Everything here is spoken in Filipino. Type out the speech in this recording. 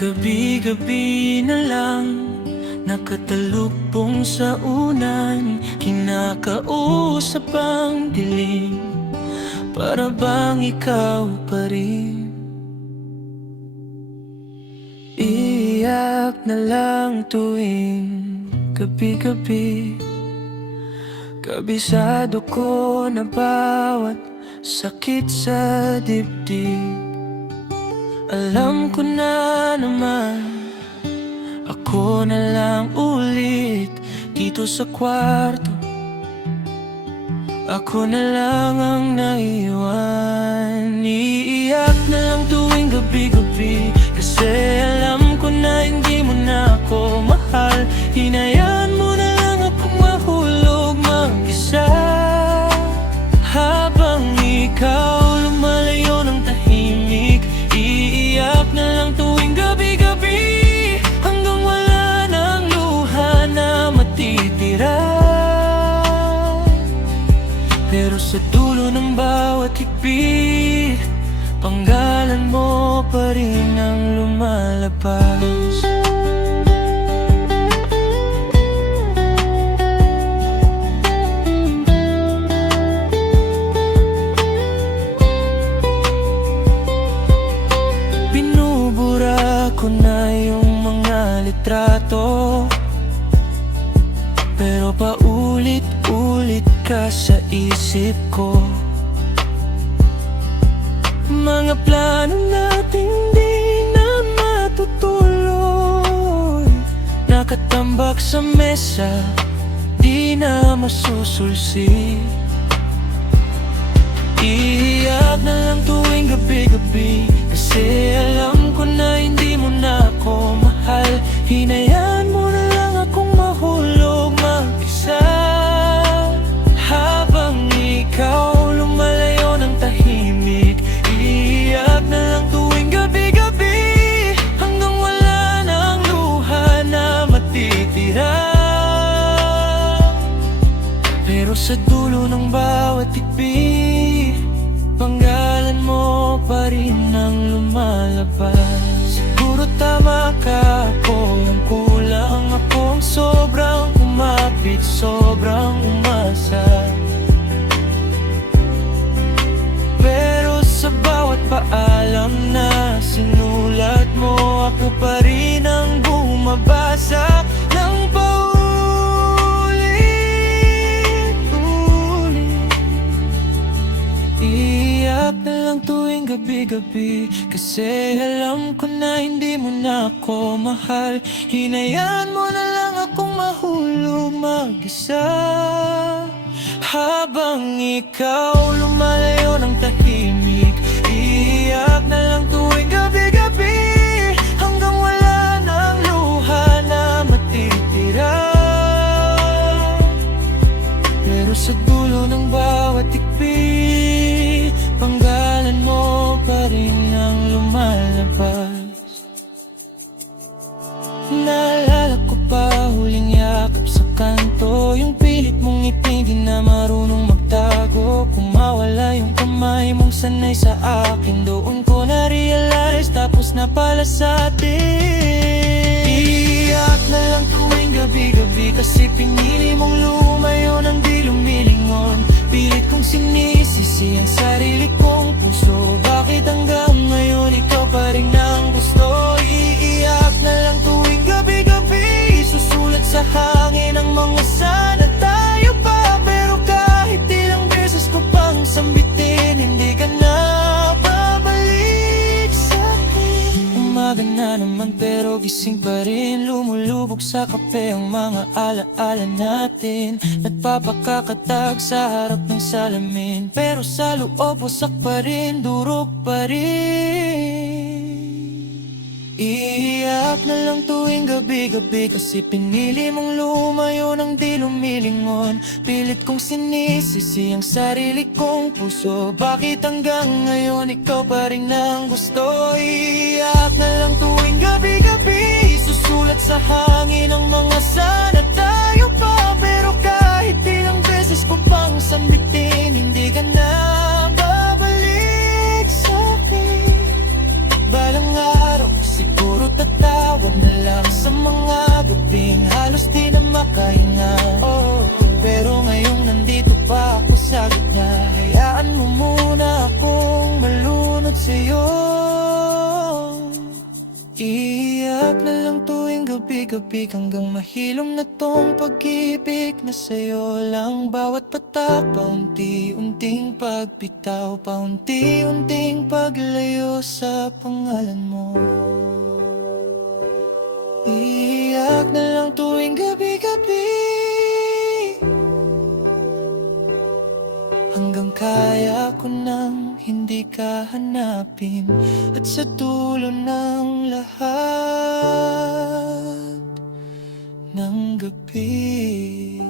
Gabi-gabi na lang, nakatalukbong sa unan, kinakausap ang dilim, para bang ikaw pa rin. Iiyak na lang tuwing gabi-gabi, kabisado ko na bawat sakit sa dibdib. Alam ko na naman, ako na lang ulit dito sa kwarto. Ako na lang ang naiwan. Iiyak na lang tuwing gabi-gabi, kasi alam ko na hindi mo na ako mahal. Hinayaan mo na lang akong mahulog mag-isa, habang ikaw lumalayo ng tahimik. Iiyak na lang tuwing gabi-gabi, hanggang wala nang luha na matitira. Pero sa dulo ng bawat higpit, panggalan mo pa rin ang lumalabas. Binubura ko na yung mga litrato, pero paulit-ulit ka sa isip ko. Mga plano natin di na matutuloy, nakatambak sa mesa, di na masusulsi. Iiyak na lang tuwing gabi-gabi, kasi alam ko na hindi mo na ako mahal. Hinayaan mo na lang akong mahulog mag-isa, habang ikaw lumalayo ng tahimik. Iiyak na lang tuwing gabi-gabi, hanggang wala nang luha na matitira. Pero sa dulo ng bawat higpit, panggalan mo pa rin ang lumalabas. Siguro tama ka, kulang akong sobrang kumapit, sobrang umasa. Pero sa bawat paalam na sinulat mo, ako pa rin ang bumabasa ng paulit-ulit. Iiyak na lang tuwing gabi-gabi, kasi alam ko na hindi mo na ako mahal. Hinayaan mo na lang akong mahulog mag-isa, habang ikaw lumalayo ng tahimik. Iiyak na lang tuwing gabi-gabi, hanggang wala nang luha na matitira. Pero sa dulo ng bawat higpit, panggalan mo pa rin ang lumalabas. Naalala ko pa huling yakap sa kanto, yung pilit mong ngiti di na marunong magtago. Kumawala yung kamay mong sanay sa akin, doon ko na-realize, tapos na pala sa atin. Iiyak na lang tuwing gabi-gabi, kasi pinili mong lumayo ng di lumilingon. Pilit kong sinisisi ang sarili kong puso, bakit hanggang ngayon ikaw pa rin ang gusto? Iiyak na lang tuwing gabi-gabi, susulat sa hangin ang mga sana tayo pa. Pero kahit ilang beses ko pang sambitin, hindi ka na babalik sa'kin. Umaga na naman pero gising pa rin, lumulubog sa kape ang mga alaala natin. Nagpapakakatag sa harap ng salamin, pero sa loob wasak pa rin, durog pa rin. Iiyak na lang tuwing gabi-gabi, kasi pinili mong lumayo ng di lumilingon. Pilit kong sinisisi ang sarili kong puso, bakit hanggang ngayon ikaw pa rin ang gusto? Iiyak na lang tuwing gabi-gabi, susulat sa hangin ang mga sana tayo pa. Pero kahit ilang beses ko pang sambitin, hindi ka na babalik sa'kin. Balang araw siguro gabi-gabi hanggang mahilom na tong pag-ibig na sa'yo lang. Bawat patak, paunti-unting pagbitaw, paunti-unting paglayo sa pangalan mo. Iiyak na lang tuwing gabi-gabi, hanggang kaya ko nang hindi ka hanapin. At sa dulo ng lahat ng gabi,